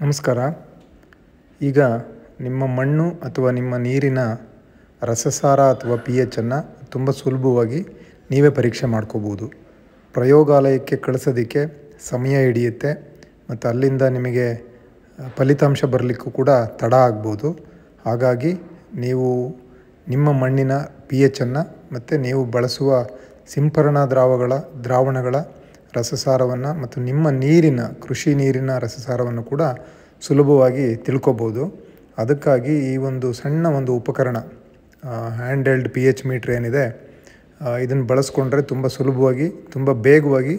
ನಮಸ್ಕಾರ. ಈಗ ನಿಮ್ಮ ಮಣ್ಣು ಅಥವಾ ನಿಮ್ಮ ನೀರಿನ ರಸಸಾರ ಅಥವಾ ಪಿ ಎಚನ್ನು ತುಂಬ ಸುಲಭವಾಗಿ ನೀವೇ ಪರೀಕ್ಷೆ ಮಾಡ್ಕೋಬೋದು. ಪ್ರಯೋಗಾಲಯಕ್ಕೆ ಕಳಿಸೋದಕ್ಕೆ ಸಮಯ ಹಿಡಿಯುತ್ತೆ ಮತ್ತು ಅಲ್ಲಿಂದ ನಿಮಗೆ ಫಲಿತಾಂಶ ಬರಲಿಕ್ಕೂ ಕೂಡ ತಡ ಆಗ್ಬೋದು. ಹಾಗಾಗಿ ನೀವು ನಿಮ್ಮ ಮಣ್ಣಿನ ಪಿ ಎಚನ್ನು ಮತ್ತು ನೀವು ಬಳಸುವ ಸಿಂಪರಣಾ ದ್ರಾವಣಗಳ ರಸಸಾರವನ್ನು ಮತ್ತು ನಿಮ್ಮ ನೀರಿನ ಕೃಷಿ ನೀರಿನ ರಸಸಾರವನ್ನು ಕೂಡ ಸುಲಭವಾಗಿ ತಿಳ್ಕೊಬೋದು. ಅದಕ್ಕಾಗಿ ಈ ಸಣ್ಣ ಉಪಕರಣ hand held P H meter ಏನಿದೆ, ಇದನ್ನು ಬಳಸ್ಕೊಂಡ್ರೆ ತುಂಬ ಸುಲಭವಾಗಿ ತುಂಬ ಬೇಗವಾಗಿ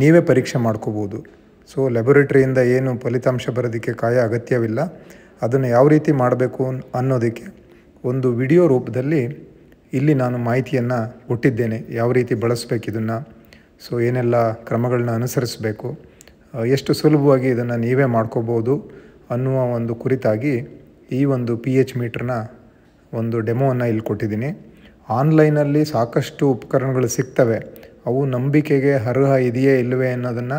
ನೀವೇ ಪರೀಕ್ಷೆ ಮಾಡ್ಕೋಬೋದು. ಸೊ ಲ್ಯಾಬೊರೇಟ್ರಿಯಿಂದ ಏನು ಫಲಿತಾಂಶ ಬರೋದಕ್ಕೆ ಅಗತ್ಯವಿಲ್ಲ. ಅದನ್ನು ಯಾವ ರೀತಿ ಮಾಡಬೇಕು ಅನ್ನೋದಕ್ಕೆ ಒಂದು ವಿಡಿಯೋ ರೂಪದಲ್ಲಿ ಇಲ್ಲಿ ನಾನು ಮಾಹಿತಿಯನ್ನು ಕೊಟ್ಟಿದ್ದೇನೆ. ಯಾವ ರೀತಿ ಬಳಸಬೇಕು ಇದನ್ನು, ಸೊ ಏನೆಲ್ಲ ಕ್ರಮಗಳನ್ನ ಅನುಸರಿಸಬೇಕು, ಎಷ್ಟು ಸುಲಭವಾಗಿ ಇದನ್ನು ನೀವೇ ಮಾಡ್ಕೋಬೋದು ಅನ್ನುವ ಕುರಿತಾಗಿ ಈ ಪಿ ಎಚ್ ಮೀಟ್ರನ್ನ ಡೆಮೋವನ್ನು ಇಲ್ಲಿ ಕೊಟ್ಟಿದ್ದೀನಿ. ಆನ್ಲೈನಲ್ಲಿ ಸಾಕಷ್ಟು ಉಪಕರಣಗಳು ಸಿಗ್ತವೆ. ಅವು ನಂಬಿಕೆಗೆ ಅರ್ಹ ಇದೆಯೇ ಇಲ್ಲವೇ ಅನ್ನೋದನ್ನು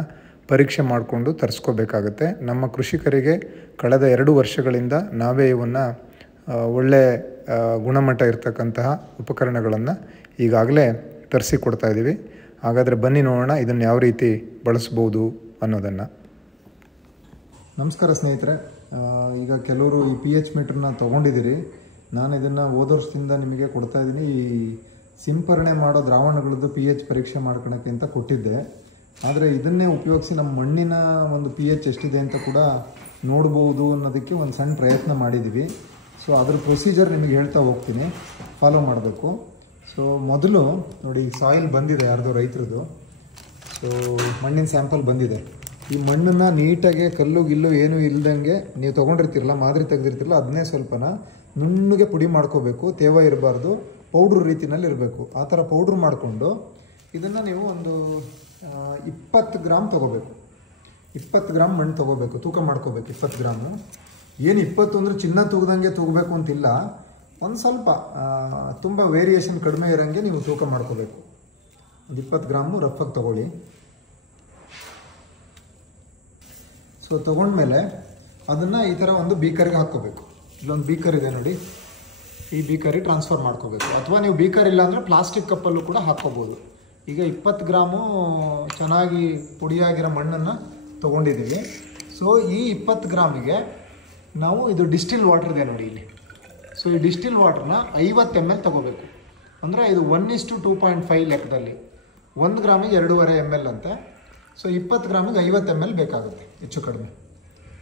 ಪರೀಕ್ಷೆ ಮಾಡಿಕೊಂಡು ತರಿಸ್ಕೋಬೇಕಾಗತ್ತೆ. ನಮ್ಮ ಕೃಷಿಕರಿಗೆ ಕಳೆದ 2 ವರ್ಷಗಳಿಂದ ನಾವೇ ಇವನ್ನು ಒಳ್ಳೆಯ ಗುಣಮಟ್ಟ ಇರತಕ್ಕಂತಹ ಉಪಕರಣಗಳನ್ನು ಈಗಾಗಲೇ ತರಿಸಿಕೊಡ್ತಾಯಿದ್ದೀವಿ. ಹಾಗಾದರೆ ಬನ್ನಿ ನೋಡೋಣ ಇದನ್ನು ಯಾವ ರೀತಿ ಬಳಸ್ಬೋದು ಅನ್ನೋದನ್ನು. ನಮಸ್ಕಾರ ಸ್ನೇಹಿತರೆ. ಈಗ ಕೆಲವರು ಈ ಪಿ ಎಚ್ ಮೀಟ್ರನ್ನ ತೊಗೊಂಡಿದ್ದೀರಿ. ನಾನು ಇದನ್ನು ಹೋದ ವರ್ಷದಿಂದ ನಿಮಗೆ ಕೊಡ್ತಾಯಿದ್ದೀನಿ. ಈ ಸಿಂಪರಣೆ ಮಾಡೋ ದ್ರಾವಣಗಳದ್ದು ಪಿ ಎಚ್ ಪರೀಕ್ಷೆ ಮಾಡ್ಕೊಳಕ್ಕೆ ಅಂತ ಕೊಟ್ಟಿದ್ದೆ. ಆದರೆ ಇದನ್ನೇ ಉಪಯೋಗಿಸಿ ನಮ್ಮ ಮಣ್ಣಿನ ಪಿ ಎಚ್ ಎಷ್ಟಿದೆ ಅಂತ ಕೂಡ ನೋಡ್ಬೋದು ಅನ್ನೋದಕ್ಕೆ ಒಂದು ಸಣ್ಣ ಪ್ರಯತ್ನ ಮಾಡಿದ್ದೀವಿ. ಸೊ ಅದ್ರ ಪ್ರೊಸೀಜರ್ ನಿಮಗೆ ಹೇಳ್ತಾ ಹೋಗ್ತೀನಿ, ಫಾಲೋ ಮಾಡಬೇಕು. ಸೊ ಮೊದಲು ನೋಡಿ, ಸಾಯಿಲ್ ಬಂದಿದೆ ಯಾರ್ದೋ ರೈತರದ್ದು. ಸೊ ಮಣ್ಣಿನ ಸ್ಯಾಂಪಲ್ ಬಂದಿದೆ. ಈ ಮಣ್ಣನ್ನು ನೀಟಾಗಿ ಕಲ್ಲು ಗಿಲ್ಲು ಏನೂ ಇಲ್ದಂಗೆ ನೀವು ತೊಗೊಂಡಿರ್ತಿರಲ್ಲ, ಮಾದರಿ ತೆಗೆದಿರ್ತಿರಲ್ಲ, ಅದನ್ನೇ ಸ್ವಲ್ಪನ ನುಣ್ಣಗೆ ಪುಡಿ ಮಾಡ್ಕೋಬೇಕು. ತೇವ ಇರಬಾರ್ದು, ಪೌಡ್ರ್ ರೀತಿಯಲ್ಲಿ ಇರಬೇಕು. ಆ ಥರ ಪೌಡ್ರ್ ಮಾಡಿಕೊಂಡು ಇದನ್ನು ನೀವು 20 ಗ್ರಾಮ್ ತೊಗೋಬೇಕು. 20 ಗ್ರಾಮ್ ಮಣ್ಣು ತೊಗೋಬೇಕು, ತೂಕ ಮಾಡ್ಕೋಬೇಕು. 20 ಗ್ರಾಮು ಏನು 20 ಅಂದರೆ ಚಿನ್ನ ತೂಗದಂಗೆ ತೂಗಬೇಕು ಅಂತಿಲ್ಲ. ಒಂದು ಸ್ವಲ್ಪ ತುಂಬ ವೇರಿಯೇಷನ್ ಕಡಿಮೆ ಇರೋಂಗೆ ನೀವು ತೂಕ ಮಾಡ್ಕೋಬೇಕು. ಒಂದು 20 ಗ್ರಾಮು ರಫಾಗಿ ತೊಗೊಳ್ಳಿ. ಸೊ ತೊಗೊಂಡ್ಮೇಲೆ ಅದನ್ನು ಈ ಥರ ಒಂದು ಬೀಕರಿಗೆ ಹಾಕ್ಕೋಬೇಕು. ಇಲ್ಲೊಂದು ಬೀಕರ್ ಇದೆ ನೋಡಿ, ಈ ಬೀಕರಿಗೆ ಟ್ರಾನ್ಸ್ಫರ್ ಮಾಡ್ಕೋಬೇಕು. ಅಥವಾ ನೀವು ಬೀಕರ್ ಇಲ್ಲ ಅಂದರೆ ಪ್ಲಾಸ್ಟಿಕ್ ಕಪ್ಪಲ್ಲೂ ಕೂಡ ಹಾಕ್ಕೋಬೋದು. ಈಗ 20 ಗ್ರಾಮು ಚೆನ್ನಾಗಿ ಪುಡಿಯಾಗಿರೋ ಮಣ್ಣನ್ನು ತೊಗೊಂಡಿದ್ದೀವಿ. ಸೊ ಈ 20 ಗ್ರಾಮಿಗೆ ನಾವು ಇದು ಡಿಸ್ಟಿಲ್ ವಾಟರ್ ಇದೆ ನೋಡಿ ಇಲ್ಲಿ. ಸೊ ಈ ಡಿಸ್ಟಿಲ್ ವಾಟರ್ನ 50 ml ತೊಗೋಬೇಕು. ಅಂದರೆ ಇದು 1:2.5 ಲೆಕ್ಕದಲ್ಲಿ 1 ಗ್ರಾಮಿಗೆ 2.5 ml ಅಂತೆ. ಸೊ 20 ಗ್ರಾಮಿಗೆ 50 ml ಬೇಕಾಗುತ್ತೆ ಹೆಚ್ಚು ಕಡಿಮೆ.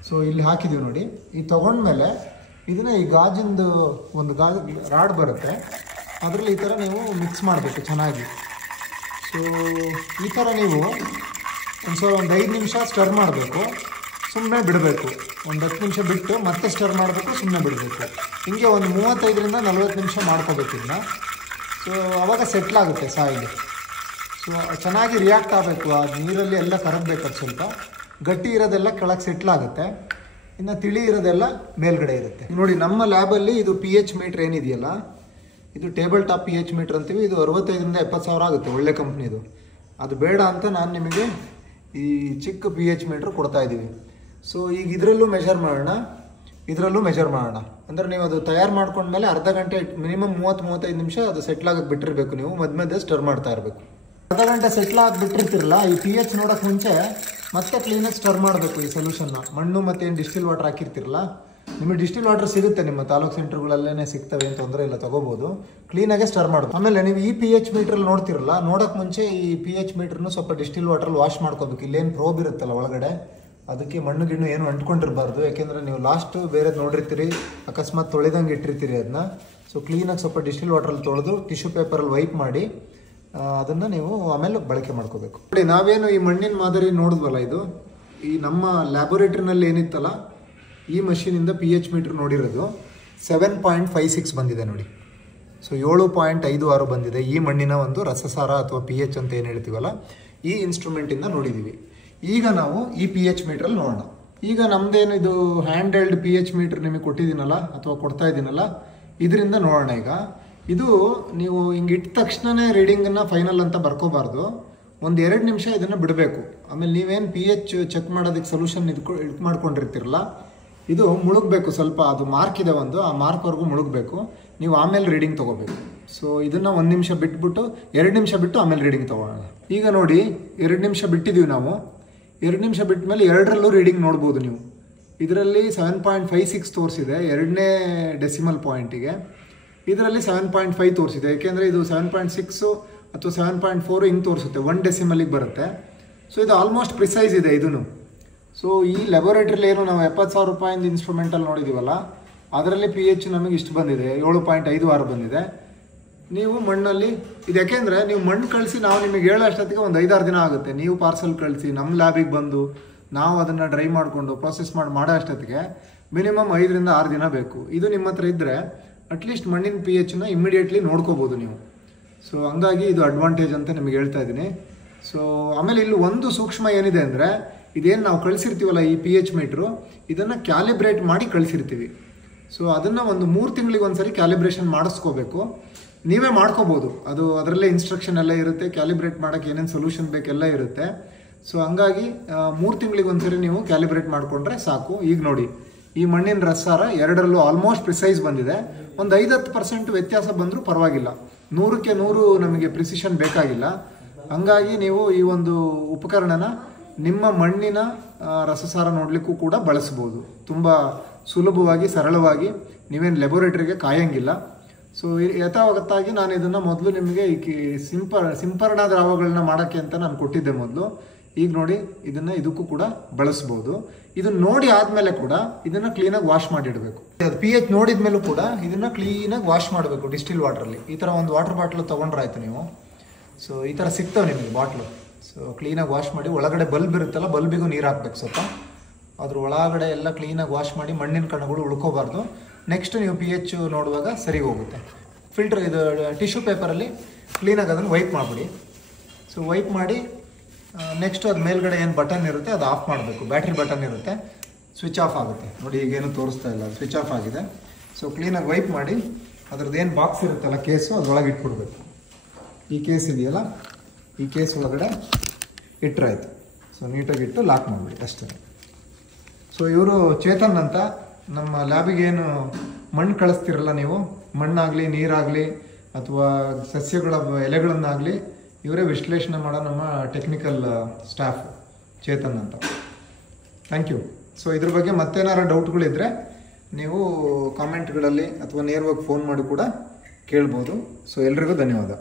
ಸೊ ಇಲ್ಲಿ ಹಾಕಿದ್ದೀವಿ ನೋಡಿ. ಈ ತೊಗೊಂಡ್ಮೇಲೆ ಇದನ್ನು ಈ ಗಾಜಿಂದು ಒಂದು ರಾಡ್ ಬರುತ್ತೆ, ಅದರಲ್ಲಿ ಈ ಥರ ನೀವು ಮಿಕ್ಸ್ ಮಾಡಬೇಕು ಚೆನ್ನಾಗಿ. ಸೊ ಈ ಥರ ನೀವು ಒಂದು 5 ನಿಮಿಷ ಸ್ಟರ್ ಮಾಡಬೇಕು, ಸುಮ್ಮನೆ ಬಿಡಬೇಕು. ಒಂದು 10 ನಿಮಿಷ ಬಿಟ್ಟು ಮತ್ತೆ ಸ್ಟರ್ ಮಾಡಬೇಕು, ಸುಮ್ಮನೆ ಬಿಡಬೇಕು. ಹಿಂಗೆ ಒಂದು 35ರಿಂದ 40 ನಿಮಿಷ ಮಾಡ್ಕೋಬೇಕು ಇದನ್ನ. ಸೊ ಆವಾಗ ಸೆಟ್ಲಾಗುತ್ತೆ ಸಾಯಿಲ್. ಸೊ ಚೆನ್ನಾಗಿ ರಿಯಾಕ್ಟ್ ಆಗಬೇಕು, ಆ ನೀರಲ್ಲಿ ಎಲ್ಲ ಕರಗಬೇಕು. ಅದು ಸ್ವಲ್ಪ ಗಟ್ಟಿ ಇರೋದೆಲ್ಲ ಕೆಳಗೆ ಸೆಟ್ಲಾಗುತ್ತೆ, ಇನ್ನು ತಿಳಿ ಇರೋದೆಲ್ಲ ಮೇಲ್ಗಡೆ ಇರುತ್ತೆ. ನೋಡಿ, ನಮ್ಮ ಲ್ಯಾಬಲ್ಲಿ ಇದು ಪಿ ಎಚ್ ಮೀಟ್ರ್ ಏನಿದೆಯಲ್ಲ, ಇದು table top P H meter ಅಂತೀವಿ. ಇದು 65ರಿಂದ 70 ಸಾವಿರ ಆಗುತ್ತೆ, ಒಳ್ಳೆ ಕಂಪ್ನಿದು. ಅದು ಬೇಡ ಅಂತ ನಾನು ನಿಮಗೆ ಈ ಚಿಕ್ಕ ಪಿ ಎಚ್ ಮೀಟ್ರ್ ಕೊಡ್ತಾ ಇದ್ದೀವಿ. ಸೊ ಈಗ ಇದರಲ್ಲೂ ಮೆಷರ್ ಮಾಡೋಣ, ಇದರಲ್ಲೂ ಮೆಷರ್ ಮಾಡೋಣ. ಅಂದರೆ ನೀವು ಅದು ತಯಾರು ಮಾಡ್ಕೊಂಡ್ಮೇಲೆ ಅರ್ಧ ಗಂಟೆ ಮಿನಿಮಮ್ 30-35 ನಿಮಿಷ ಅದು ಸೆಟ್ಲಾಗಕ್ಕೆ ಬಿಟ್ಟಿರಬೇಕು. ನೀವು ಮಧ್ಯೆ ಸ್ಟರ್ ಮಾಡ್ತಾ ಇರಬೇಕು. ಅರ್ಧ ಗಂಟೆ ಸೆಟ್ಲಾಗಿ ಬಿಟ್ಟಿರ್ತಿರಲ್ಲ, ಈ ಪಿ ಎಚ್ ನೋಡೋಕ್ಕೆ ಮುಂಚೆ ಮತ್ತೆ ಕ್ಲೀನಾಗಿ ಸ್ಟರ್ ಮಾಡಬೇಕು ಈ ಸೊಲ್ಯೂಷನ್ನ. ಮಣ್ಣು ಮತ್ತು ಏನು ಡಿಸ್ಟಿಲ್ ವಾಟರ್ ಹಾಕಿರ್ತಿರಲ್ಲ, ನಿಮಗೆ ಡಿಸ್ಟಿಲ್ ವಾಟರ್ ಸಿಗುತ್ತೆ ನಿಮ್ಮ ತಾಲೂಕು ಸೆಂಟರ್ಗಳಲ್ಲೇ ಸಿಗ್ತವೆ, ಏನು ತೊಂದರೆ ಇಲ್ಲ, ತೊಗೋಬೋದು. ಕ್ಲೀನಾಗೆ ಸ್ಟರ್ ಮಾಡೋದು. ಆಮೇಲೆ ನೀವು ಈ ಪಿ ಎಚ್ ಮೀಟ್ರಲ್ಲಿ ನೋಡ್ತಿರಲ್ಲ, ನೋಡೋಕ್ಕೆ ಮುಂಚೆ ಈ ಪಿ ಎಚ್ ಮೀಟ್ರನ್ನು ಸ್ವಲ್ಪ ಡಿಸ್ಟಿಲ್ ವಾಟ್ರಲ್ಲಿ ವಾಶ್ ಮಾಡ್ಕೋಬೇಕು. ಇಲ್ಲೇನು ಪ್ರೋಬ್ ಇರುತ್ತಲ್ಲ ಒಳಗಡೆ, ಅದಕ್ಕೆ ಮಣ್ಣು ಗಿಣ್ಣು ಏನು ಅಂಟ್ಕೊಂಡಿರಬಾರ್ದು. ಯಾಕೆಂದರೆ ನೀವು ಲಾಸ್ಟು ಬೇರೆದು ನೋಡಿರ್ತೀರಿ, ಅಕಸ್ಮಾತ್ ತೊಳೆದಂಗೆ ಇಟ್ಟಿರ್ತೀರಿ ಅದನ್ನ. ಸೊ ಕ್ಲೀನಾಗಿ ಸ್ವಲ್ಪ ಡಿಸ್ಟಿಲ್ ವಾಟ್ರಲ್ಲಿ ತೊಳೆದು ಟಿಶ್ಯೂ ಪೇಪರಲ್ಲಿ ವೈಪ್ ಮಾಡಿ ಅದನ್ನು ನೀವು ಆಮೇಲೆ ಬಳಕೆ ಮಾಡ್ಕೋಬೇಕು. ನೋಡಿ, ನಾವೇನು ಈ ಮಣ್ಣಿನ ಮಾದರಿ ನೋಡಿದ್ವಲ್ಲ, ಇದು ಈ ನಮ್ಮ ಲ್ಯಾಬೊರೇಟ್ರಿನಲ್ಲಿ ಏನಿತ್ತಲ್ಲ, ಈ ಮಷೀನಿಂದ ಪಿ ಎಚ್ ಮೀಟ್ರ್ ನೋಡಿರೋದು 7.56 ಬಂದಿದೆ ನೋಡಿ. ಸೊ 7.56 ಬಂದಿದೆ. ಈ ಮಣ್ಣಿನ ರಸಸಾರ ಅಥವಾ ಪಿ ಎಚ್ ಅಂತ ಏನು ಹೇಳ್ತೀವಲ್ಲ, ಈ ಇನ್ಸ್ಟ್ರೂಮೆಂಟಿಂದ ನೋಡಿದ್ದೀವಿ. ಈಗ ನಾವು ಈ ಪಿ ಎಚ್ ಮೀಟ್ರಲ್ಲಿ ನೋಡೋಣ. ಈಗ ನಮ್ಮದೇನು ಇದು hand held P H meter ನಿಮಗೆ ಕೊಟ್ಟಿದ್ದೀನಲ್ಲ ಅಥವಾ ಕೊಡ್ತಾ ಇದ್ದೀನಲ್ಲ, ಇದರಿಂದ ನೋಡೋಣ. ಈಗ ಇದು ನೀವು ಹಿಂಗೆ ಇಟ್ಟ ತಕ್ಷಣವೇ ರೀಡಿಂಗನ್ನು ಫೈನಲ್ ಅಂತ ಬರ್ಕೋಬಾರ್ದು. ಒಂದು 2 ನಿಮಿಷ ಇದನ್ನು ಬಿಡಬೇಕು. ಆಮೇಲೆ ನೀವೇನು pH ಚೆಕ್ ಮಾಡೋದಕ್ಕೆ ಸೊಲ್ಯೂಷನ್ ಇದು ಮಾಡ್ಕೊಂಡಿರ್ತೀರಲ್ಲ, ಇದು ಮುಳುಗಬೇಕು ಸ್ವಲ್ಪ. ಅದು ಮಾರ್ಕ್ ಇದೆ ಒಂದು, ಆ ಮಾರ್ಕ್ವರೆಗೂ ಮುಳುಗಬೇಕು. ನೀವು ಆಮೇಲೆ ರೀಡಿಂಗ್ ತೊಗೋಬೇಕು. ಸೊ ಇದನ್ನು 1 ನಿಮಿಷ ಬಿಟ್ಬಿಟ್ಟು 2 ನಿಮಿಷ ಬಿಟ್ಟು ಆಮೇಲೆ ರೀಡಿಂಗ್ ತೊಗೊಳ್ಳೋಣ. ಈಗ ನೋಡಿ 2 ನಿಮಿಷ ಬಿಟ್ಟಿದ್ದೀವಿ ನಾವು. 2 ನಿಮಿಷ ಬಿಟ್ಟ ಮೇಲೆ 2ರಲ್ಲೂ ರೀಡಿಂಗ್ ನೋಡ್ಬೋದು ನೀವು. ಇದರಲ್ಲಿ 7.56 ತೋರಿಸಿದೆ 2ನೇ ಡೆಸಿಮಲ್ ಪಾಯಿಂಟಿಗೆ. ಇದರಲ್ಲಿ 7.5 ತೋರಿಸಿದೆ, ಏಕೆಂದರೆ ಇದು 7.6 ಅಥವಾ 7.4 ಹಿಂಗೆ ತೋರಿಸುತ್ತೆ, 1 ಡೆಸಿಮಲಿಗೆ ಬರುತ್ತೆ. ಸೊ ಇದು ಆಲ್ಮೋಸ್ಟ್ ಪ್ರಿಸೈಸ್ ಇದೆ ಇದೂ. ಸೊ ಈ ಲ್ಯಾಬೋರೇಟ್ರಿಲಿ ಏನು ನಾವು 70,000 ರೂಪಾಯಿಂದ ಇನ್ಸ್ಟ್ರೂಮೆಂಟಲ್ಲಿ ನೋಡಿದ್ದೀವಲ್ಲ, ಅದರಲ್ಲಿ pH ನಮಗೆ ಇಷ್ಟು ಬಂದಿದೆ, 7.56 ಬಂದಿದೆ. ನೀವು ಮಣ್ಣಲ್ಲಿ ಇದು ಯಾಕೆಂದರೆ ನೀವು ಮಣ್ಣು ಕಳಿಸಿ ನಾವು ನಿಮಗೆ ಹೇಳೋ ಅಷ್ಟೊತ್ತಿಗೆ ಒಂದು 5-6 ದಿನ ಆಗುತ್ತೆ. ನೀವು ಪಾರ್ಸಲ್ ಕಳಿಸಿ ನಮ್ಮ ಲ್ಯಾಬಿಗೆ ಬಂದು ನಾವು ಅದನ್ನು ಡ್ರೈ ಮಾಡಿಕೊಂಡು ಪ್ರೊಸೆಸ್ ಮಾಡೋ ಅಷ್ಟೊತ್ತಿಗೆ ಮಿನಿಮಮ್ 5ರಿಂದ 6 ದಿನ ಬೇಕು. ಇದು ನಿಮ್ಮ ಹತ್ರ ಇದ್ದರೆ ಅಟ್ಲೀಸ್ಟ್ ಮಣ್ಣಿನ pHನ ಇಮ್ಮಿಡಿಯೇಟ್ಲಿ ನೋಡ್ಕೋಬೋದು ನೀವು. ಸೊ ಹಂಗಾಗಿ ಇದು ಅಡ್ವಾಂಟೇಜ್ ಅಂತ ನಿಮಗೆ ಹೇಳ್ತಾ ಇದ್ದೀನಿ. ಸೊ ಆಮೇಲೆ ಇಲ್ಲಿ ಒಂದು ಸೂಕ್ಷ್ಮ ಏನಿದೆ ಅಂದರೆ, ಇದೇನು ನಾವು ಕಳಿಸಿರ್ತೀವಲ್ಲ ಈ pH ಮೀಟ್ರು, ಇದನ್ನು ಕ್ಯಾಲಿಬ್ರೇಟ್ ಮಾಡಿ ಕಳಿಸಿರ್ತೀವಿ. ಸೊ ಅದನ್ನು ಒಂದು 3 ತಿಂಗಳಿಗೆ ಒಂದ್ಸರಿ ಕ್ಯಾಲಿಬ್ರೇಷನ್ ಮಾಡಿಸ್ಕೋಬೇಕು. ನೀವೇ ಮಾಡ್ಕೋಬೋದು, ಅದು ಅದರಲ್ಲೇ ಇನ್ಸ್ಟ್ರಕ್ಷನ್ ಎಲ್ಲ ಇರುತ್ತೆ, ಕ್ಯಾಲಿಬ್ರೇಟ್ ಮಾಡೋಕ್ಕೆ ಏನೇನು ಸೊಲ್ಯೂಷನ್ ಬೇಕೆಲ್ಲ ಇರುತ್ತೆ. ಸೊ ಹಂಗಾಗಿ 3 ತಿಂಗಳಿಗೆ ಒಂದ್ಸರಿ ನೀವು ಕ್ಯಾಲಿಬ್ರೇಟ್ ಮಾಡಿಕೊಂಡ್ರೆ ಸಾಕು. ಈಗ ನೋಡಿ ಈ ಮಣ್ಣಿನ ರಸಾರ 2ರಲ್ಲೂ ಆಲ್ಮೋಸ್ಟ್ ಪ್ರಿಸೈಸ್ ಬಂದಿದೆ. ಒಂದು 5-10% ವ್ಯತ್ಯಾಸ ಬಂದರೂ ಪರವಾಗಿಲ್ಲ, 100ಕ್ಕೆ 100 ನಮಗೆ ಪ್ರಿಸಿಷನ್ ಬೇಕಾಗಿಲ್ಲ. ಹಂಗಾಗಿ ನೀವು ಈ ಒಂದು ಉಪಕರಣನ ನಿಮ್ಮ ಮಣ್ಣಿನ ರಸಸಾರ ನೋಡಲಿಕ್ಕೂ ಕೂಡ ಬಳಸ್ಬೋದು. ತುಂಬ ಸುಲಭವಾಗಿ ಸರಳವಾಗಿ, ನೀವೇನು ಲ್ಯಾಬೋರೇಟ್ರಿಗೆ ಕಾಯಂಗಿಲ್ಲ. ಸೊ ಯಥಾವತ್ತಾಗಿ ನಾನು ಇದನ್ನು ಮೊದಲು ನಿಮಗೆ ಸಿಂಪರಣಾ ದ್ರಾವಗಳನ್ನ ಮಾಡೋಕ್ಕೆ ಅಂತ ನಾನು ಕೊಟ್ಟಿದ್ದೆ ಮೊದಲು. ಈಗ ನೋಡಿ ಇದನ್ನು ಇದಕ್ಕೂ ಕೂಡ ಬಳಸ್ಬೋದು. ಇದನ್ನು ನೋಡಿ ಆದಮೇಲೆ ಕೂಡ ಇದನ್ನು ಕ್ಲೀನಾಗಿ ವಾಶ್ ಮಾಡಿಡಬೇಕು. ಅದು pH ನೋಡಿದ ಮೇಲೂ ಕೂಡ ಇದನ್ನು ಕ್ಲೀನಾಗಿ ವಾಶ್ ಮಾಡಬೇಕು ಡಿಸ್ಟಿಲ್ ವಾಟ್ರಲ್ಲಿ. ಈ ಥರ ಒಂದು ವಾಟರ್ ಬಾಟ್ಲು ತೊಗೊಂಡ್ರಾಯ್ತು ನೀವು. ಸೊ ಈ ಥರ ಸಿಗ್ತವೆ ನಿಮಗೆ ಬಾಟ್ಲು. ಸೊ ಕ್ಲೀನಾಗಿ ವಾಶ್ ಮಾಡಿ, ಒಳಗಡೆ ಬಲ್ಬ್ ಇರುತ್ತಲ್ಲ, ಬಲ್ಬಿಗೂ ನೀರು ಹಾಕ್ಬೇಕು ಸ್ವಲ್ಪ. ಅದ್ರ ಒಳಗಡೆ ಎಲ್ಲ ಕ್ಲೀನಾಗಿ ವಾಶ್ ಮಾಡಿ, ಮಣ್ಣಿನ ಕಣಗಳು ಉಳ್ಕೋಬಾರ್ದು. ನೆಕ್ಸ್ಟ್ ನೀವು pH ನೋಡುವಾಗ ಸರಿ ಹೋಗುತ್ತೆ. ಫಿಲ್ಟರ್ ಇದು ಟಿಶ್ಯೂ ಪೇಪರಲ್ಲಿ ಕ್ಲೀನಾಗಿ ಅದನ್ನು ವೈಪ್ ಮಾಡಿಬಿಡಿ. ಸೊ ವೈಪ್ ಮಾಡಿ ನೆಕ್ಸ್ಟ್ ಅದು ಮೇಲ್ಗಡೆ ಏನು ಬಟನ್ ಇರುತ್ತೆ ಅದು ಆಫ್ ಮಾಡಬೇಕು. ಬ್ಯಾಟ್ರಿ ಬಟನ್ ಇರುತ್ತೆ, ಸ್ವಿಚ್ ಆಫ್ ಆಗುತ್ತೆ. ನೋಡಿ ಈಗೇನು ತೋರಿಸ್ತಾ ಇಲ್ಲ, ಸ್ವಿಚ್ ಆಫ್ ಆಗಿದೆ. ಸೊ ಕ್ಲೀನಾಗಿ ವೈಪ್ ಮಾಡಿ ಅದ್ರದ್ದು ಏನು ಬಾಕ್ಸ್ ಇರುತ್ತಲ್ಲ ಕೇಸು, ಅದ್ರೊಳಗೆ ಇಟ್ಬಿಡ್ಬೇಕು. ಈ ಕೇಸ್ ಇದೆಯಲ್ಲ, ಈ ಕೇಸ್ ಒಳಗಡೆ ಇಟ್ಟರಾಯ್ತು. ಸೊ ನೀಟಾಗಿ ಇಟ್ಟು ಲಾಕ್ ಮಾಡಿಬಿಡಿ ಅಷ್ಟೇ. ಸೊ ಇವರು ಚೇತನ್ ಅಂತ ನಮ್ಮ ಲ್ಯಾಬಿಗೆ ಏನು ಮಣ್ಣು ಕಳಿಸ್ತಿರಲ್ಲ ನೀವು, ಮಣ್ಣಾಗಲಿ ನೀರಾಗಲಿ ಅಥವಾ ಸಸ್ಯಗಳ ಎಲೆಗಳನ್ನಾಗಲಿ, ಇವರೇ ವಿಶ್ಲೇಷಣೆ ಮಾಡೋ ನಮ್ಮ ಟೆಕ್ನಿಕಲ್ ಸ್ಟಾಫ್ ಚೇತನ್ ಅಂತ. Thank you. ಸೊ ಇದ್ರ ಬಗ್ಗೆ ಮತ್ತೇನಾರು ಡೌಟ್ಗಳಿದ್ದರೆ ನೀವು ಕಾಮೆಂಟ್ಗಳಲ್ಲಿ ಅಥವಾ ನೇರವಾಗಿ ಫೋನ್ ಮಾಡಿ ಕೂಡ ಕೇಳ್ಬೋದು. ಸೊ ಎಲ್ರಿಗೂ ಧನ್ಯವಾದ.